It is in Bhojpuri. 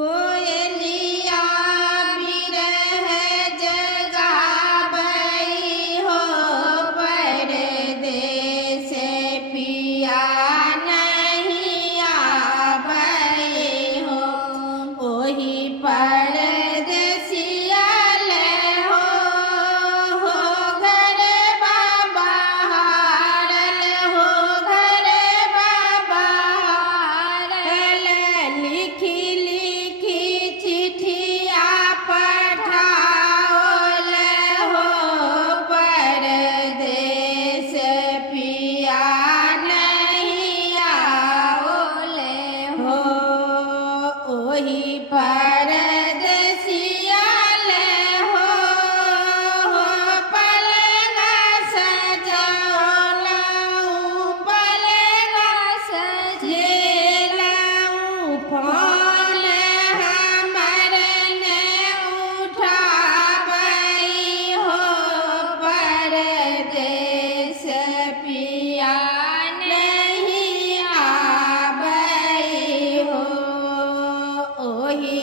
कोयलिया बिरह जगावई हो परदेस पिया नहीं आवई हो ओही परदेसिया ले हो घर बाबा हारल हो घर बाबा हारल लिखी लिखी चिट्ठिया पठाओल हो परदेस पिया नहीं आओल हो ओही परदेसिया ले हो पलंगा सजौलऊं पलंगा सजेलऊं फोन हमर ने उठावई हो परदेस पिया नहीं आवई हो ओही